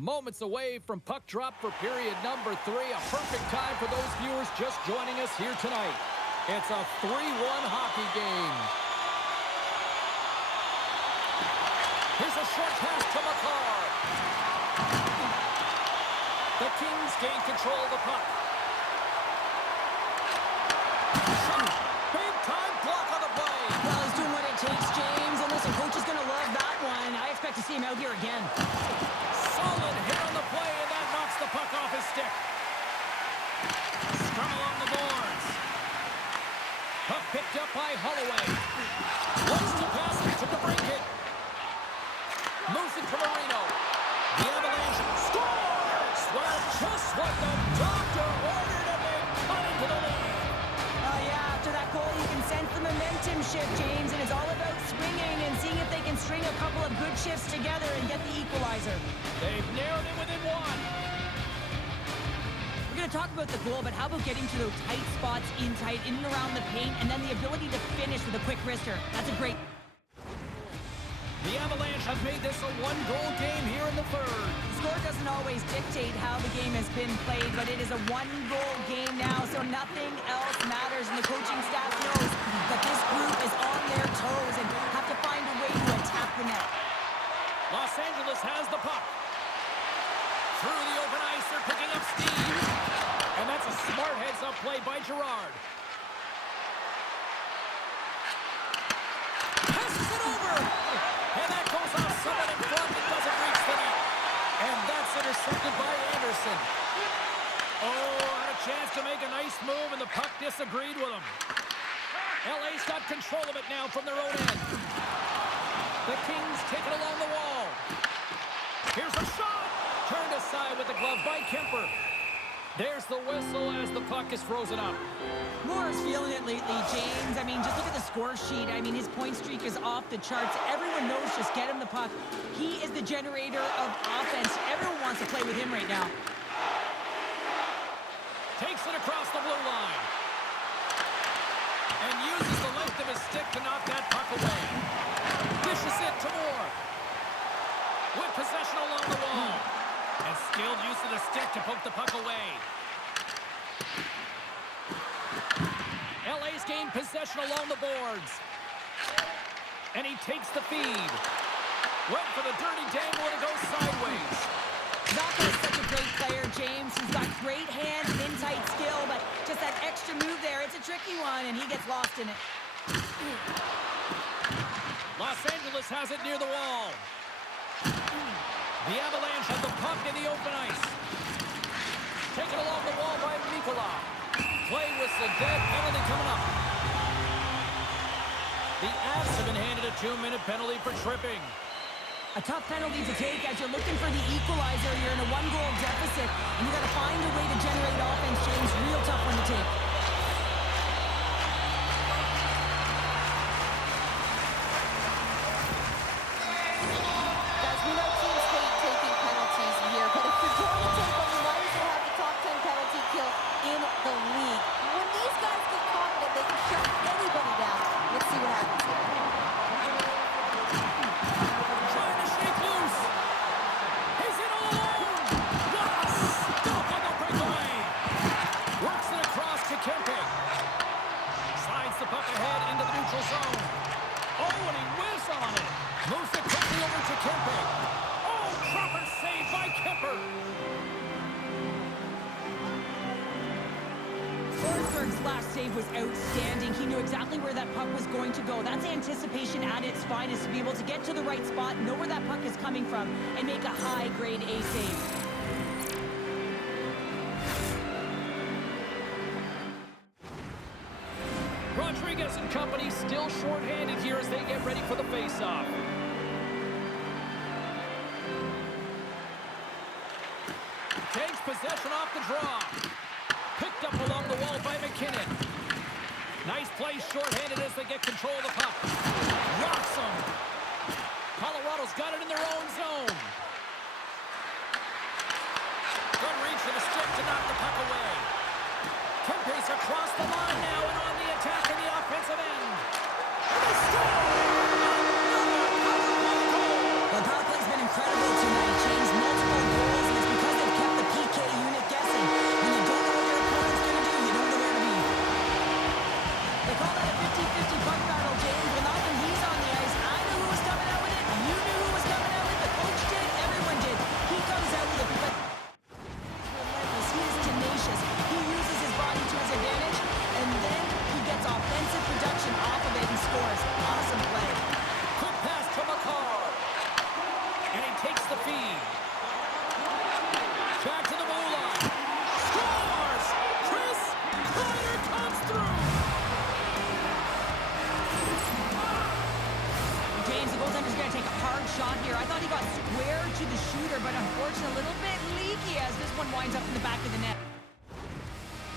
Moments away from puck drop for period number 3. A perfect time for those viewers just joining us here tonight. It's a 3-1 hockey game. Here's a short pass to McCarr. The Kings gain control of the puck. Shot. Big time block on the play. Well, he's doing what it takes, James. And listen, coach is going to love that one. I expect to see him out here again. Solid hit on the play, and that knocks the puck off his stick. Scrum along the boards. Puck picked up by Holloway. Wants to pass it to the break it. Moves it to Marino. The Avalanche scores! Well, just what the doctor ordered, and they cut into the lead. Yeah, after that goal, you can sense the momentum shift, James, and it's all about swinging and seeing if they can string a couple of good shifts together and get the equalizer. They've narrowed it within one. We're going to talk about the goal, but how about getting to those tight spots in and around the paint, and then the ability to finish with a quick wrister. That's a great... The Avalanche have made this a one-goal game here in the third. The score doesn't always dictate how the game has been played, but it is a one-goal game now, so nothing else matters. And the coaching staff knows that this group is on their toes and have to find a way to attack the net. Los Angeles has the puck. Through the open ice, they're picking up steam. And that's a smart heads-up play by Girard. Passes it over. And that goes off someone in front that doesn't reach the net. And that's intercepted by Anderson. Oh, had a chance to make a nice move, and the puck disagreed with him. LA's got control of it now from their own end. The Kings take it along the wall. Here's a shot. Turned aside with the glove by Kemper. There's the whistle as the puck is frozen up. Moore's feeling it lately, James. I mean, just look at the score sheet. I mean, his point streak is off the charts. Everyone knows just get him the puck. He is the generator of offense. Everyone wants to play with him right now. Takes it across the blue line. And uses the length of his stick to knock that puck away. Dishes it to Moore. With possession along the wall. And skilled use of the stick to poke the puck away. LA's gained possession along the boards. And he takes the feed. Went for the dirty dangle and it goes sideways. Zaka is such a great player, James. He's got great hands and in-tight skill, but just that extra move there, it's a tricky one, and he gets lost in it. Los Angeles has it near the wall. The Avalanche have the puck in the open ice. Taken along the wall by Nicola. Play whistle dead, penalty coming up. The Avs have been handed a 2-minute penalty for tripping. A tough penalty to take as you're looking for the equalizer. You're in a one-goal deficit, and you got to find a way to generate offense, James. Real tough one to take. Guys, we know teams hate taking penalties here, but if you're going to take one, you might as well have the top 10 penalty kill in the league. When these guys get confident, they can shut anybody down. Let's see what happens here. Trying to shake loose. He's in all alone. What a stop on the breakaway. Works it across to Kempe. Slides the puck ahead into the neutral zone. Oh, and he whiffs on it. Moves it quickly over to Kempe. Oh, proper save by Kemper. Forsberg's last save was outstanding. He knew exactly where that puck was going to go. That's anticipation at its finest, to be able to get to the right spot, know where that puck is coming from, and make a high-grade A save. Rodriguez and company still shorthanded here as they get ready for the faceoff. Takes possession off the draw. Picked up along the wall by McKinnon. Nice play shorthanded as they get control of the puck. Rocks them. Colorado's got it in their own zone. Good reach to the stick to knock the puck away. Kempe's across the line now and on the attack in the offensive end. And they score! The power play goal! The power play's been incredible tonight. James, multiple goals. shot here. I thought he got square to the shooter, but unfortunately a little bit leaky as this one winds up in the back of the net.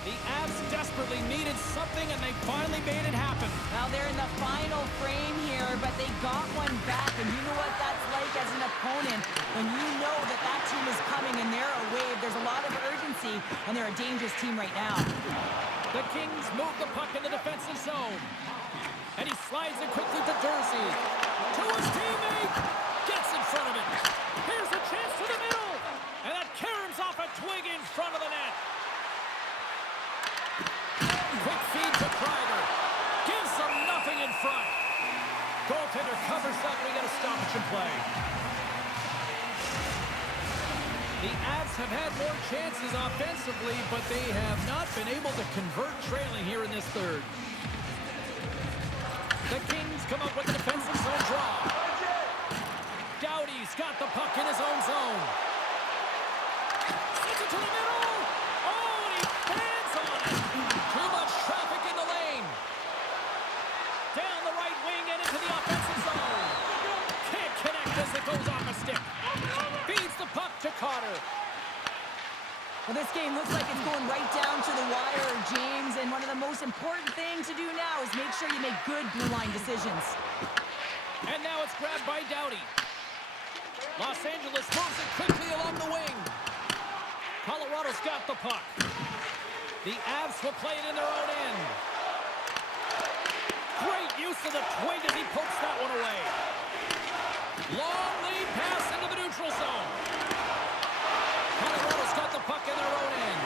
The Avs desperately needed something, and they finally made it happen. Well, they're in the final frame here, but they got one back, and you know what that's like as an opponent. When you know that that team is coming and they're a wave, there's a lot of urgency, and they're a dangerous team right now. The Kings move the puck in the defensive zone. And he slides it quickly to Jersey. To his teammate. Gets in front of it. Here's a chance to the middle. And that caroms off a twig in front of the net. Quick feed to Kreider. Gives them nothing in front. Goaltender covers up. We got a stoppage in play. The Avs have had more chances offensively, but they have not been able to convert trailing here in this third. The Kings come up with a defensive zone draw. Doughty's got the puck in his own zone. Sends it to the middle. Oh, and he fans on it. Too much traffic in the lane. Down the right wing and into the offensive zone. Can't connect as it goes off a stick. Feeds the puck to Carter. Well, this game looks like it's going right down to the wire, James, and one of the most important things to do now is make sure you make good blue line decisions. And now it's grabbed by Doughty. Los Angeles moves it quickly along the wing. Colorado's got the puck. The Avs will play it in their own end. Great use of the twig as he pokes that one away. Long lead pass into the neutral zone. Colorado's got the puck in their own end.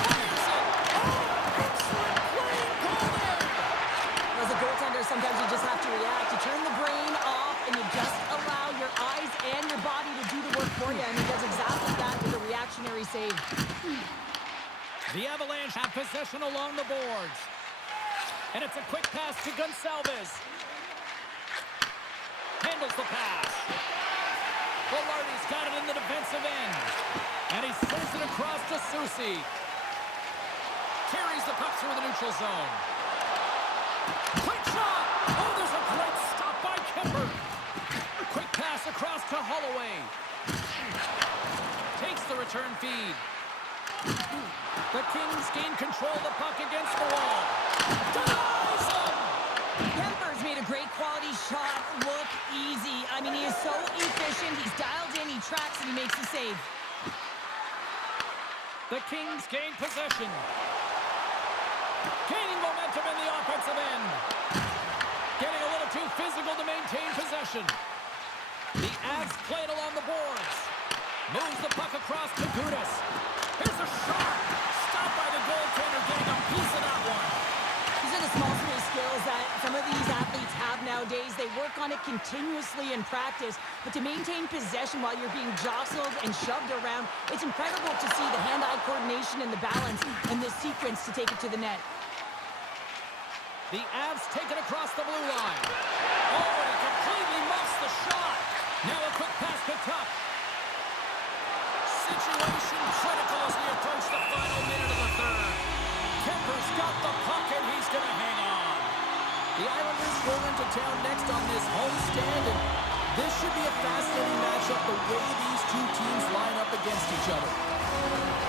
Fires it. Oh, excellent play call there. As a goaltender, sometimes you just have to react. You turn the brain off, and you just allow your eyes and your body to do the work for you, and he does exactly that with a reactionary save. The Avalanche have possession along the boards. And it's a quick pass to Gonçalves. Handles the pass. Velarde's got it in the defensive end. And he sends it across to Soucy. Carries the puck through the neutral zone. Quick shot! Oh, there's a great stop by Kemper. Quick pass across to Holloway. Takes the return feed. The Kings gain control of the puck against the wall. Denies him! Kemper's made a great quality shot look easy. I mean, he is so efficient. He's dialed in, he tracks, and he makes the save. The Kings gain possession. Gaining momentum in the offensive end. Getting a little too physical to maintain possession. The Avs play it along the boards. Moves the puck across to Gudas. Here's a shot. Stopped by the goaltender, getting a piece of that one. These are the small space skills that some of these athletes have nowadays. They work on it continuously in practice, but to maintain possession while you're being jostled and shoved around, it's incredible to see the hand-eye coordination and the balance in this sequence to take it to the net. The Avs take it across the blue line. Oh, and he completely muffs the shot. Now a quick pass to Tuck. Situation critical as we approach the final minute of the third. Kemper's got the puck and he's going to hang on. The Islanders go into town next on this homestand, and this should be a fascinating matchup the way these two teams line up against each other.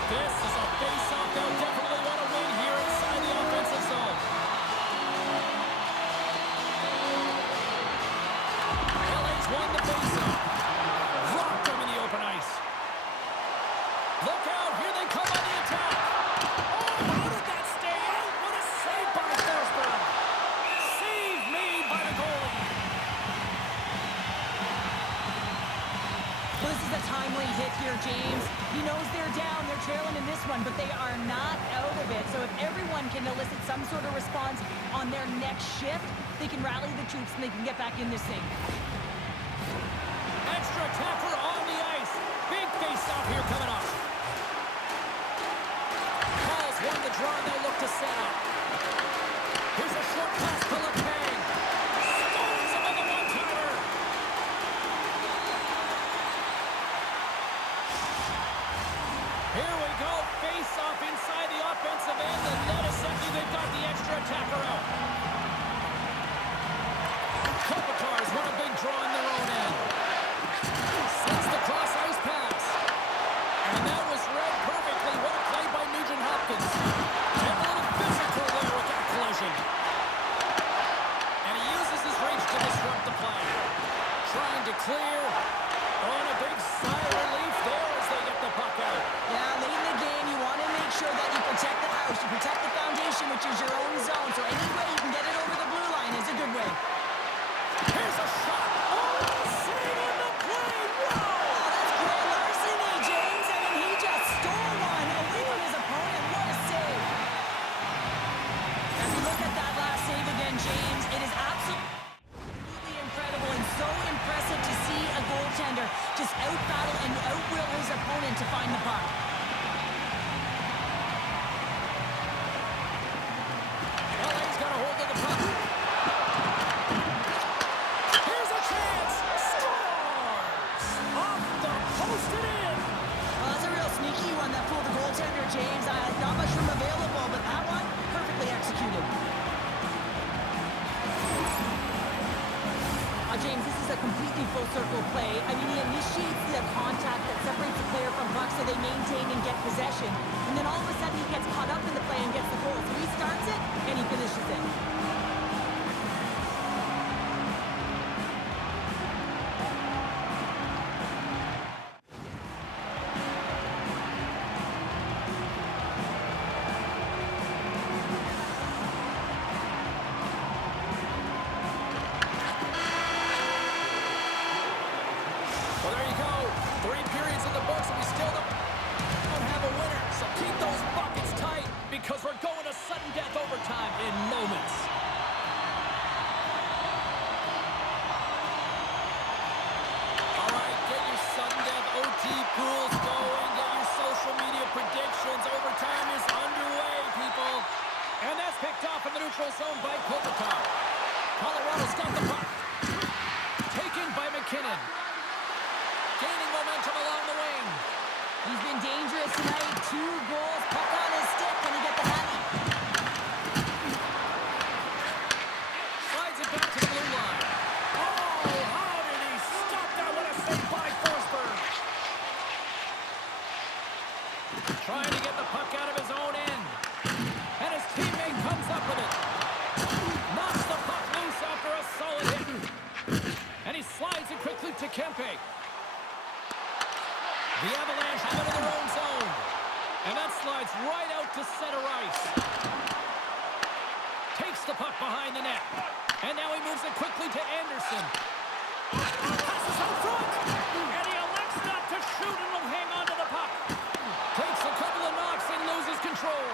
This is a face-off they'll definitely want to win here inside the offensive zone. LA's won the face-off. Rocked them in the open ice. Look out, here they come on the attack. Oh, how did that stay out? What a save by Forsberg. Save made by the goalie. Well, this is a timely hit here, James. He knows they're down, they're trailing in this one, but they are not out of it. So if everyone can elicit some sort of response on their next shift, they can rally the troops and they can get back in this thing. Extra attacker on the ice. Big face-off here coming up. Paul's won the draw, and they'll look to set up. Here's a short pass to Lecang. Stones him on the one-timer. Here we go. Face-off inside the offensive end. The net is empty. They've got the extra attacker out. which is your own zone. So any way you can get it over the blue line is a good way. Here's a shot. Oh, save on the play. Whoa! Oh, that's grand larceny, James. I mean, he just stole one away from his opponent. What a save. As we look at that last save again, James, it is absolutely incredible and so impressive to see a goaltender just out-battle and out-will his opponent to find the puck. LA's got a hold of the puck. Here's a chance. Scores! Off the post and in. Well, that's a real sneaky one that fooled the goaltender, James. Not much room available, but that one, perfectly executed. James, this is a completely full circle play. I mean, he initiates the contact that separates the player from puck so they maintain and get possession. And then all of a sudden he gets caught up in the play and gets the goal. So he starts it and he finishes it. Well, there you go. 3 periods in the books, and we still don't have a winner. So keep those buckets tight, because we're going to sudden death overtime in moments. All right, get your sudden death OT pools going. Get your social media predictions. Overtime is underway, people. And that's picked off in the neutral zone by Kopitar. Colorado's got the puck. Taken by McKinnon. Gaining momentum along the wing. He's been dangerous tonight. 2 goals, puck on his stick. Can he get the handy? Slides it back to the blue line. Oh, how did he stop that? What a save by Forsberg. Trying to get the puck out of his own end. And his teammate comes up with it. Knocks the puck loose after a solid hit. And he slides it quickly to Kempe. The Avalanche have it in their own zone. And that slides right out to center ice. Takes the puck behind the net. And now he moves it quickly to Anderson. Passes out front. And he elects not to shoot and will hang on to the puck. Takes a couple of knocks and loses control.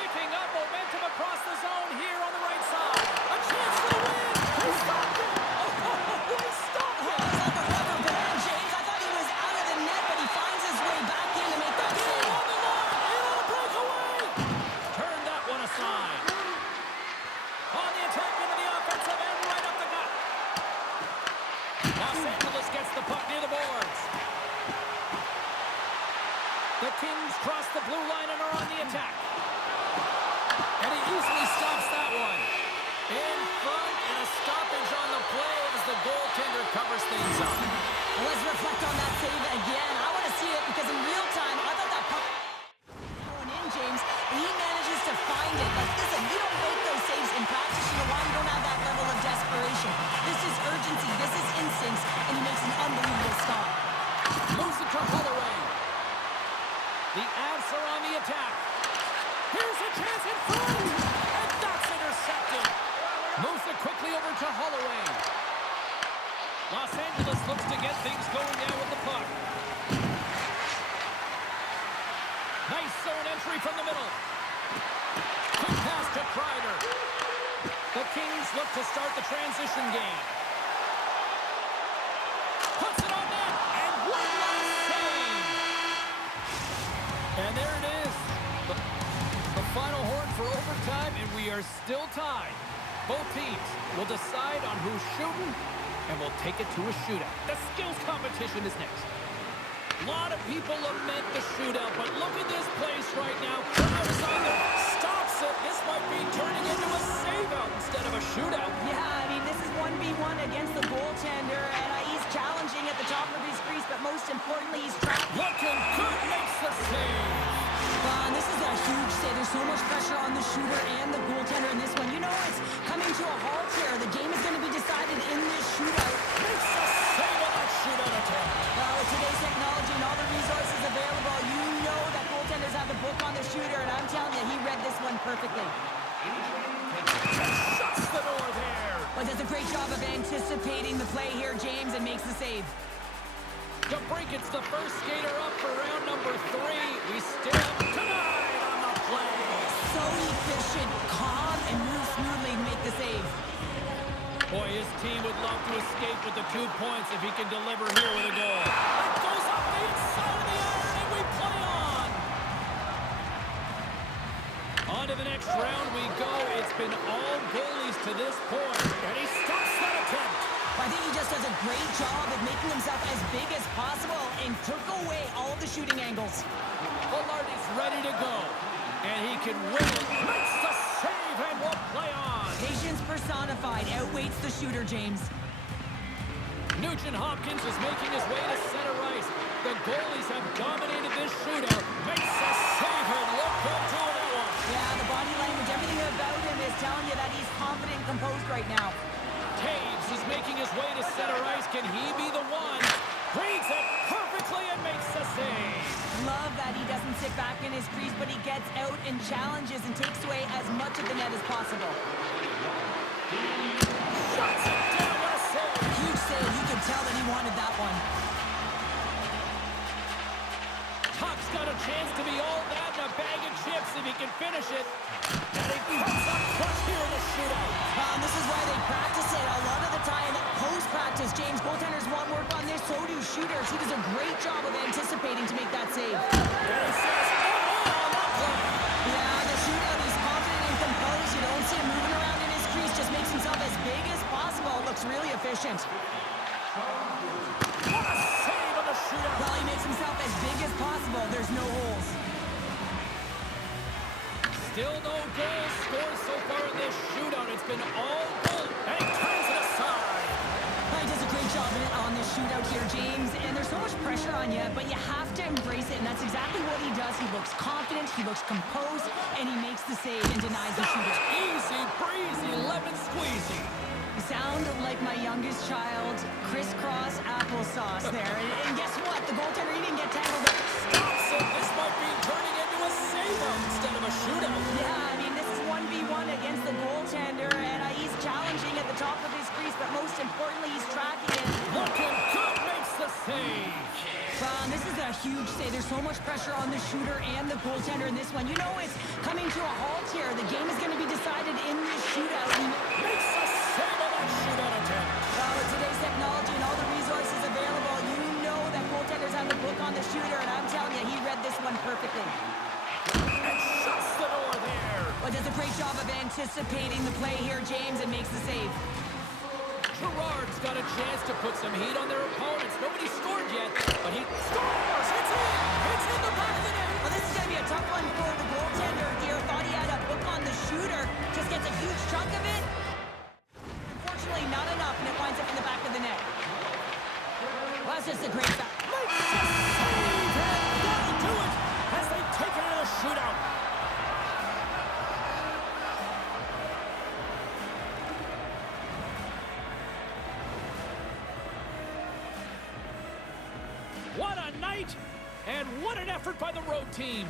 Picking up momentum across the zone here on the right side. A chance for the win. He stopped it. He stopped it. It's like a rubber band, James. I thought he was out of the net, but he finds his way back in to make that save. On the line. It'll breakaway. Turn that one aside. On the attack into the offensive end, right up the gut. Los Angeles gets the puck near the boards. The Kings cross the blue line and are on the attack. And he easily stops that one. In front, and a stoppage on the play as the goaltender covers things up. Well, let's reflect on that save again. I want to see it because in real time, I thought that puck going in, James. He manages to find it. Like, listen, you don't make those saves in practice. You know why? You don't have that level of desperation. This is urgency. This is instincts. And he makes an unbelievable stop. Moves it to Holloway. The Avs are on the attack. Here's a chance in front. And that's intercepted. Moves it quickly over to Holloway. Los Angeles looks to get things going now with the puck. Nice zone entry from the middle. Quick pass to Kreider. The Kings look to start the transition game. Puts it on net. And one last save. And there it is. The final horn for overtime, and we are still tied. Both teams will decide on who's shooting, and we'll take it to a shootout. The skills competition is next. A lot of people lament the shootout, but look at this place right now. Crowd is on there. Stops it. This might be turning into a save-out instead of a shootout. Yeah, I mean, this is 1v1 against the goaltender, and he's challenging at the top of his crease, but most importantly, he's trying. Looking good, makes the save. And this is a huge save. There's so much pressure on the shooter and the goaltender in this one. You know it's coming to a halt here. The game is going to be decided in this shootout. Makes the save on that shootout attempt. Well, with today's technology and all the resources available, you know that goaltenders goaltenders have the book on the shooter, and I'm telling you, he read this one perfectly. Shuts the door there. But does a great job of anticipating the play here, James, and makes the save. DeBrincat's the first skater up for round number 3. We still have tonight on the play. So efficient, calm, and moves smoothly to make the save. Boy, his team would love to escape with the 2 points if he can deliver here with a goal. It goes up the inside of the iron, and we play on. On to the next round we go. It's been all goalies to this point, and he stops that attempt. I think he just does a great job of making himself as big as possible and took away all the shooting angles. Velarde's ready to go, and he can win it. Makes the save, and we'll play on. Patience personified outweighs the shooter, James. Nugent Hopkins is making his way to center ice. The goalies have dominated this shootout. Makes a save, and look good to that one. Yeah, the body language, everything about him is telling you that he's confident and composed right now. Taves is making his way to center ice. Can he be the one? Reads it perfectly and makes the save. Love that he doesn't sit back in his crease, but he gets out and challenges and takes away as much of the net as possible. Shuts it down. What a save. Huge save. You can tell that he wanted that one. Tuck's got a chance to be all that in a bag of chips if he can finish it. And he comes up clutch here in the shootout. This is why they practice it a lot of the time. Post-practice, James, goaltenders want work on this, so do shooters. He does a great job of anticipating to make that save. And he says, oh, on that play. Yeah, the shootout, he's confident and composed. You don't see him moving around in his crease, just makes himself as big as possible. Looks really efficient. What a save on the shootout. Well, he makes himself as big as possible. There's no holes. Still no goals scored so far in this shootout. It's been all goal. And he turns it aside. He does a great job on this shootout here, James. And there's so much pressure on you, but you have to embrace it. And that's exactly what he does. He looks confident, he looks composed, and he makes the save and denies the shooter. Easy breezy, lemon squeezy. You sound like my youngest child, crisscross applesauce there. And guess what? The goaltender, he didn't get tangled up. Stops it. This might be turning into a save instead of a shootout. Yeah, I mean, this is 1v1 against the goaltender, and he's challenging at the top of his crease, but most importantly, he's tracking it. Looking good, makes the save. This is a huge save. There's so much pressure on the shooter and the goaltender in this one. You know it's coming to a halt here. The game is going to be decided in this shootout. Makes the save on that shootout attempt. With today's technology and all the resources available, you know that goaltenders have the book on the shooter, and I'm telling you, he read this one perfectly. And shuts the door there. Well, does a great job of anticipating the play here, James, and makes the save. Gerard's got a chance to put some heat on their opponents. Nobody scored yet, but he scores! It's in! It's in the back of the net! Well, this is going to be a tough one for the goaltender here. Thought he had a book on the shooter. Just gets a huge chunk of it. Unfortunately, not enough, and it winds up in the back of the net. Well, that's just a great back. Makes the save! And that'll do it as they take it into the shootout. What a night, and what an effort by the road team.